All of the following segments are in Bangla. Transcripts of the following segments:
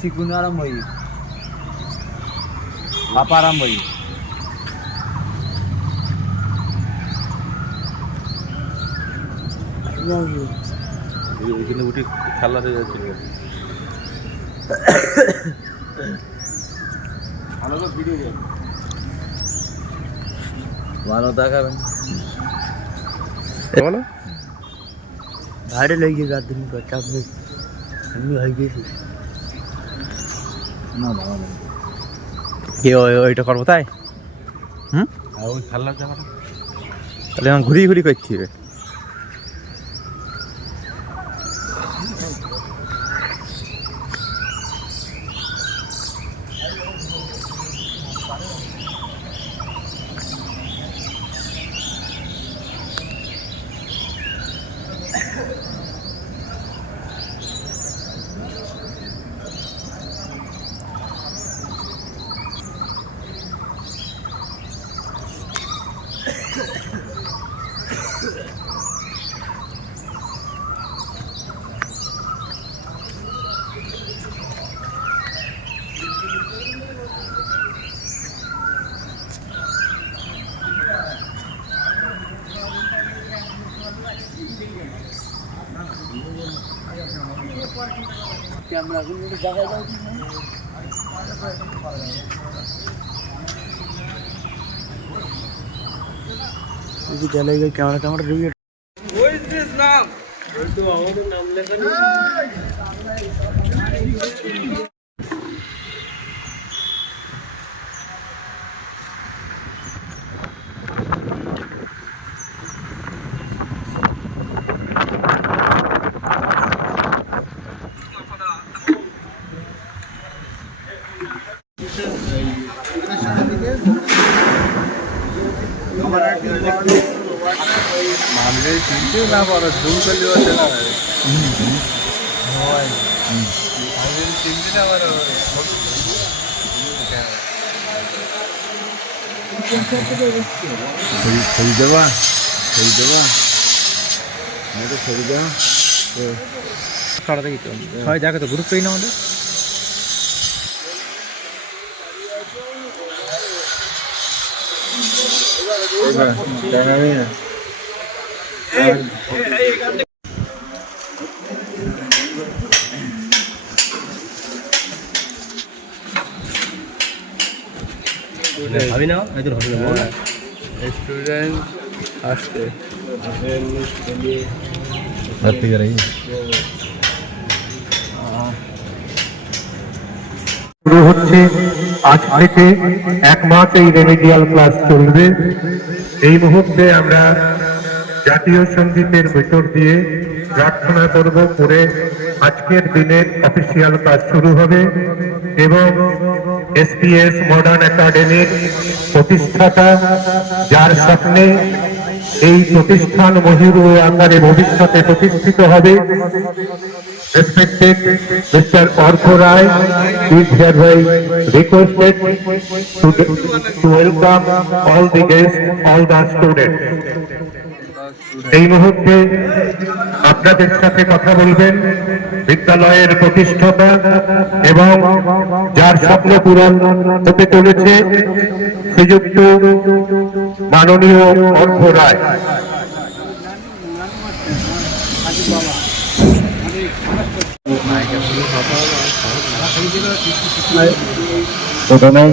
চিকুন আরাম হই পাপা আরাম হই এখানে উঠে খেলা হয়ে যাচ্ছে ভালো দেখাবেন বলো ভাড়ে লেগে গার্ডেন করতে আপনি আমি হয়ে গেছি না ভালো কি ওইটা করবো তাই ওই খেলার জায়গাটা তাহলে আমার ঘুরিয়ে ঘুরিয়ে করতে হবে ক্যামেরা গুলো দেখা যাও কি চলে গেল ক্যামেরা ঢুকে ওই দিস নাম ওই তো আমাদের নাম লেখা নেই मामले चिंते ना पर झूम कर लियो चला होय मामले चिंते ना पर खरीदवा मैं तो खरीदा तो सारा देखी तो হয় জায়গা তো গ্রুপ পেই না আমাদের अभी ना इधर हो गया स्टूडेंट আসছে भर्ती कर रही শুরু হচ্ছে আজ থেকে এক মাস এই রেমেডিয়াল ক্লাস চলবে এই মুহূর্তে আমরা জাতীয় সঙ্গীতের ভিতর দিয়ে প্রার্থনা করব করে আজকের দিনের অফিসিয়াল ক্লাস শুরু হবে এবং এসপিএস মডার্ন একাডেমির প্রতিষ্ঠাতা যার স্বপ্নে এই প্রতিষ্ঠান মহিরু আকারে ভবিষ্যতে প্রতিষ্ঠিত হবে respected Mr. Artho Rai is hereby requested to welcome all the guests, all the students. এই মুহূর্তে আপনাদের সাথে কথা বলবেন বিদ্যালয়ের প্রতিষ্ঠাতা এবং যার স্বপ্ন পূরণ হতে চলেছে শ্রীযুক্ত মাননীয় অর্থ রায়। প্রথমে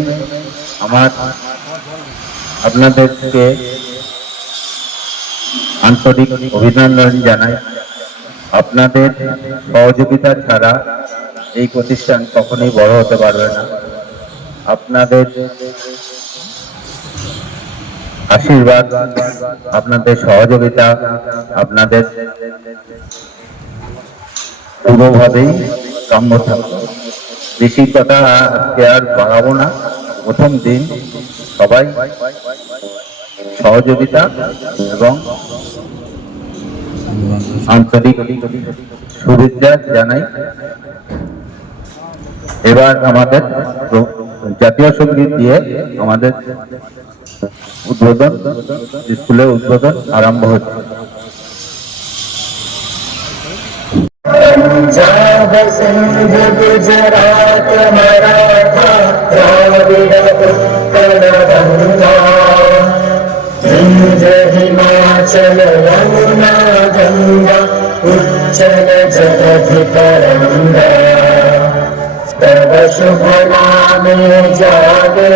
আমার আপনাদেরকে আন্তরিক অভিনন্দন জানাই। আপনাদের সহযোগিতা ছাড়া এই প্রতিষ্ঠান কখনোই বড় হতে পারবে না। আপনাদের আশীর্বাদ, আপনাদের সহযোগিতা, আপনাদের পুরোভাবেই কাম্য থাকবে। বেশি কথা আজকে আর বাড়াবো না। প্রথম দিন সবাই সহযোগিতা এবং আন্তরিক শুভেচ্ছা জানাই। এবার আমাদের জাতীয় সঙ্গীত দিয়ে আমাদের উদ্বোধন, স্কুলের উদ্বোধন আরম্ভ হচ্ছে। सिंध गुजरात मराठा द्राविड उत्कल गंगा विंध्य हिमाचल यमुना गंगा उच्चल जगधि तरंगा तव शुभ नामे जागे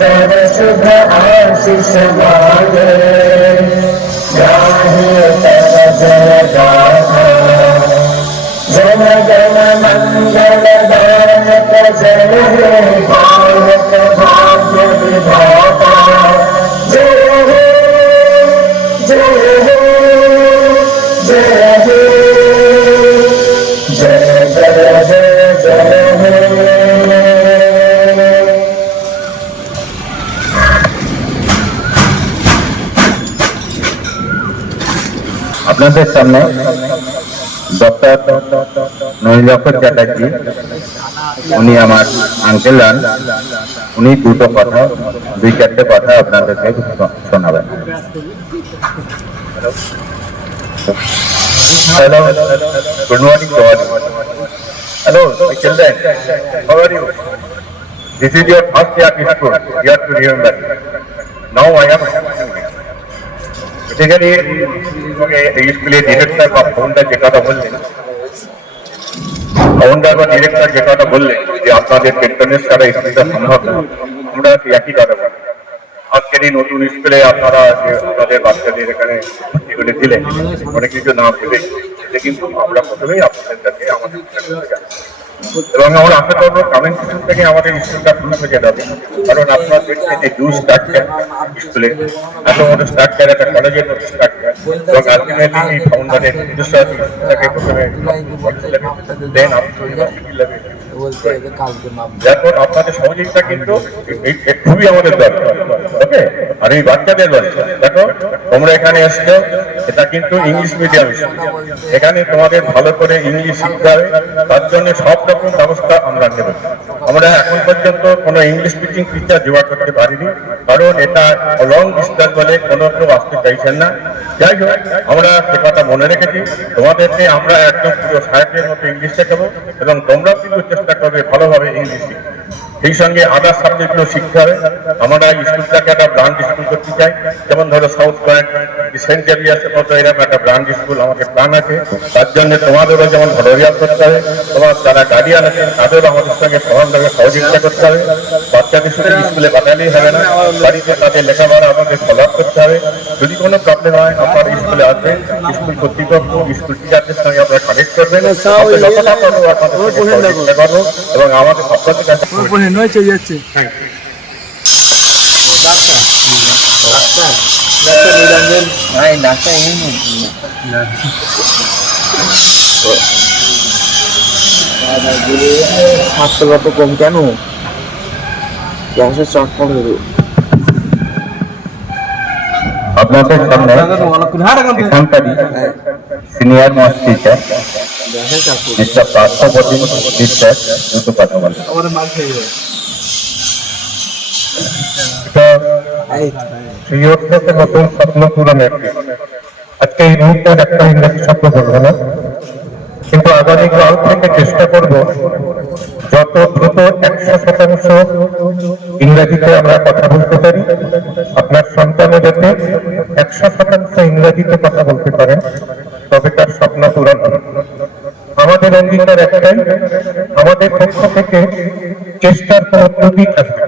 तव शुभ आशीष मागे गाहे तव जय गाथा जन गण मंगल दायक जय हे भारत भाग्य विधाता जय हे जय हे जय हे जय जय जय जय हे। আপনাদের সামনে ডক্টর নলিনাক্ষ চ্যাটার্জি, উনি আমার আঙ্কেল হন। উনি দুটো কথা, দুই চারটে কথা আপনাদেরকে শোনাবেন। Hello, good morning to all. Hello my children, how are you? This is your first year in school. You have to remember. Now I am basically এই স্কুলের ডিরেক্টর বা ফাউন্ডার যে কথা বললেন, ফাউন্ডার বা ডিরেক্টর যে কথা বললেন যে আপনাদের পেট্রোনেস ছাড়া স্কুলটা সম্ভব না, আমরা একই কথা বলি। আজকের এই নতুন স্কুলে আপনারা যে আপনাদের বাচ্চাদের এখানে ভর্তি করে দিলেন, অনেক কিছু না ভেবে, সেটা কিন্তু আমরা প্রথমেই আপনাদের কাছে আমাদের এবং আমরা আশা করবো কমেন্ট সেকশন থেকে আমাদের স্কুলটা শুরু হয়ে যাবে। কারণ আপনারা দেখছেন যে নিউ স্ট্রাকচার স্কুলে এত বড় স্ট্রাকচার, একটা কলেজের মতো স্ট্রাকচার, এবং আলটিমেটলি এই ফাউন্ডারের নিজস্ব স্কুলটাকে প্রথমে দেন ইউনিভার্সিটি লেভেল। দেখুন আপনাদের সহযোগিতা কিন্তু খুবই আমাদের দরকার। ওকে, আর এই বাচ্চাদের দরকার। দেখো তোমরা এখানে এসছো, এটা কিন্তু ইংলিশ মিডিয়াম স্কুল, এখানে তোমাদের ভালো করে ইংলিশ শিখতে হবে। তার জন্য সব রকম ব্যবস্থা আমরা নেব। আমরা এখন পর্যন্ত কোনো ইংলিশ স্পিকিং টিচার জোগাড় করতে পারিনি, কারণ এটা লং ডিস্টেন্স বলে কোনো কেউ আসতে চাইছেন না। যাই হোক, আমরা সে কথা মনে রেখেছি, তোমাদেরকে আমরা একদম পুরো সাহেবের মতো ইংলিশ শেখাবো এবং তোমরাও কিন্তু চেষ্টা করবে ভালোভাবে ইংলিশ শিখতে। সেই সঙ্গে আদার সাবজেক্টগুলো শিখতে হবে। আমরা স্কুলটাকে একটা ব্রাঞ্চ স্কুল করতে চাই, যেমন ধরো সাউথ পয়েন্ট, সেন্ট জেভিয়ার্সের মতো এরকম একটা ব্রাঞ্চ স্কুল আমাদের প্ল্যান আছে। তার জন্য তোমাদেরও যেমন ভরোরিয়াল করতে হবে, তোমার যারা গার্ডিয়ান আছেন তাদেরও আমাদের সঙ্গে সমানভাবে সহযোগিতা করতে হবে। বাচ্চাদের শুধু স্কুলে পাঠালেই হবে না, বাড়িতে তাদের লেখাপড়া আমাদের ফলো আপ করতে হবে। যদি কোনো প্রবলেম হয় আপনারা স্কুলে আসবেন, স্কুল কর্তৃপক্ষ স্কুল টিচারদের সঙ্গে আপনারা কানেক্ট করবেন, যতটা পারবো আপনাদের সহযোগিতা করবো এবং আমাদের আপনাদের কাছে নয় চলে যাচ্ছে। ছাত্ররা তো কম কেন? গ্যাসের চটপট হলো। আপনাদের সামনে এখানকারই senior most teacher mister Parthapratim teacher দুটো কথা বলেন। নতুন স্বপ্ন পূরণের আজকে এই মুহূর্তে একটা ইংরেজি শব্দ বলবো না, কিন্তু আগামীকাল থেকে চেষ্টা করব যত দ্রুত 100% ইংরেজিতে আমরা কথা বলতে পারি। আপনার সন্তানও যাতে 100% ইংরেজিতে কথা বলতে পারেন, তবে তার স্বপ্ন পূরণ হবে। আমাদের অঙ্গীকার একটাই, আমাদের পক্ষ থেকে চেষ্টার কোনো ত্রুটি থাকবে।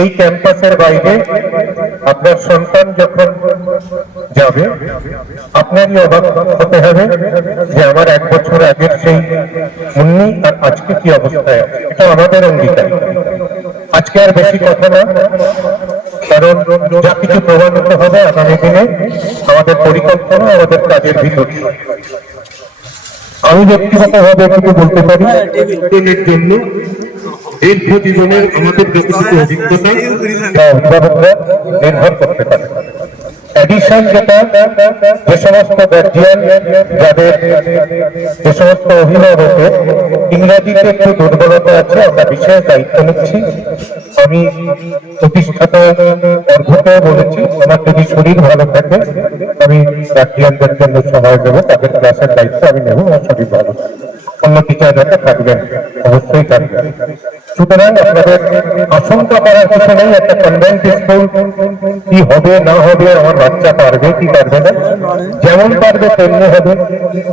এই ক্যাম্পাসের বাইরে আপনার সন্তান যখন যাবে, আপনারই অবাক হতে হবে যে আমার 1 বছর আগের সেই মুন্নি আর আজকে কি অবস্থায় আছে। এটা আমাদের অঙ্গীকার। আজকে আর বেশি কথা না, কারণ যা কিছু প্রমাণিত হবে আগামী দিনে আমাদের পরিকল্পনা, আমাদের কাজের ভিতর। আমি ব্যক্তিগতভাবে একটু বলতে পারি, ট্রেনের জন্য দীর্ঘ জীবনের আমাদের যতটুকু অভিজ্ঞতা বা অভিভাবকরা নির্ভর করতে পারে। এডিশন যেটা যে সমস্ত গার্জিয়ান, যাদের যে সমস্ত অভিভাবকের ইংরাজিতে একটু দুর্বলতা আছে, আমরা বিশেষ দায়িত্ব নিচ্ছি। আমি প্রতিষ্ঠাতা অর্ঘকেও বলেছি, আমার যদি শরীর ভালো থাকে আমি গার্জিয়ানদের জন্য সহায় দেবো, তাদের ক্লাসের দায়িত্ব আমি নেব, আমার শরীর ভালো থাকে। অন্য টিচার যাতে থাকবেন, অবশ্যই থাকবেন। সুতরাং আপনাদের আশঙ্কা করার কিছু নেই। একটা কনভেন্ট স্কুল কি হবে না হবে, আমার বাচ্চা পারবে কি পারবে না, যেমন পারবে তেমনি হবে।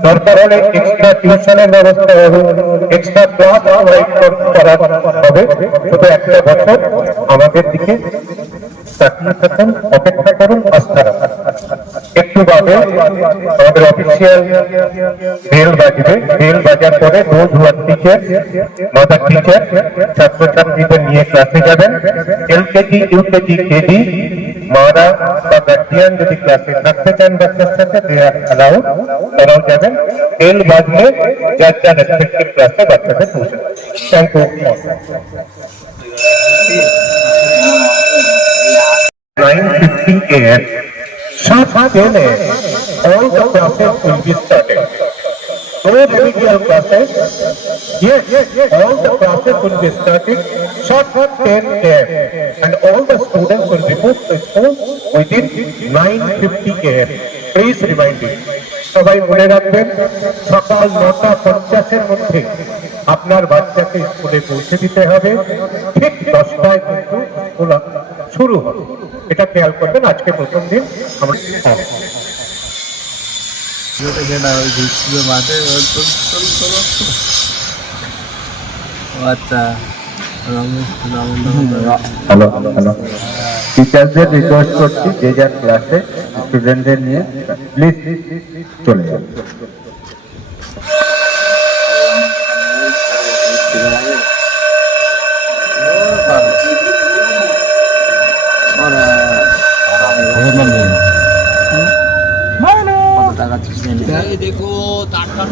দরকার হলে এক্সট্রা টিউশনের ব্যবস্থা হবে, এক্সট্রা ক্লাস প্রোভাইড করা হবে। শুধু একটা বছর আমাদের দিকে তাকিয়ে থাকুন, অপেক্ষা করুন, আস্থা রাখুন। একটু বাদে আমাদের অফিসিয়াল বেল বাজবে। বেল বাজার পরে রোজ ওয়ার্ড টিচার, মাদার টিচার ছাত্রছাত্রীদের নিয়ে ক্লাসে যাবেন। এলকেজি, ইউকেজি, কেজি মারা বা গার্জিয়ান যদি ক্লাসে থাকতে চান বাচ্চার সাথে, তারাও যাবেন। বেল বাজলে যার যার রেসপেক্টিভ ক্লাসে বাচ্চাদের পৌঁছে যাবে। Thank you. 9:50 a.m. Sharp 10 a.m. All the classes will be started. No remedial classes. Yes, all the classes will be started sharp 10 a.m. and all the students will report to school within 9:50 a.m. Please remind me. সবাই মনে রাখবেন, সকাল 9:50 মধ্যে আপনার বাচ্চাকে স্কুলে পৌঁছে দিতে হবে। ঠিক 10টায় কিন্তু স্কুল শুরু হবে, এটা খেয়াল করবেন। আজকে প্রথম দিন আমরা আচ্ছা হ্যালো হ্যালো টিচারদের রিকোয়েস্ট করছি, যে যার ক্লাসে স্টুডেন্টদের নিয়ে প্লিজ চলে যান। দেখো তার না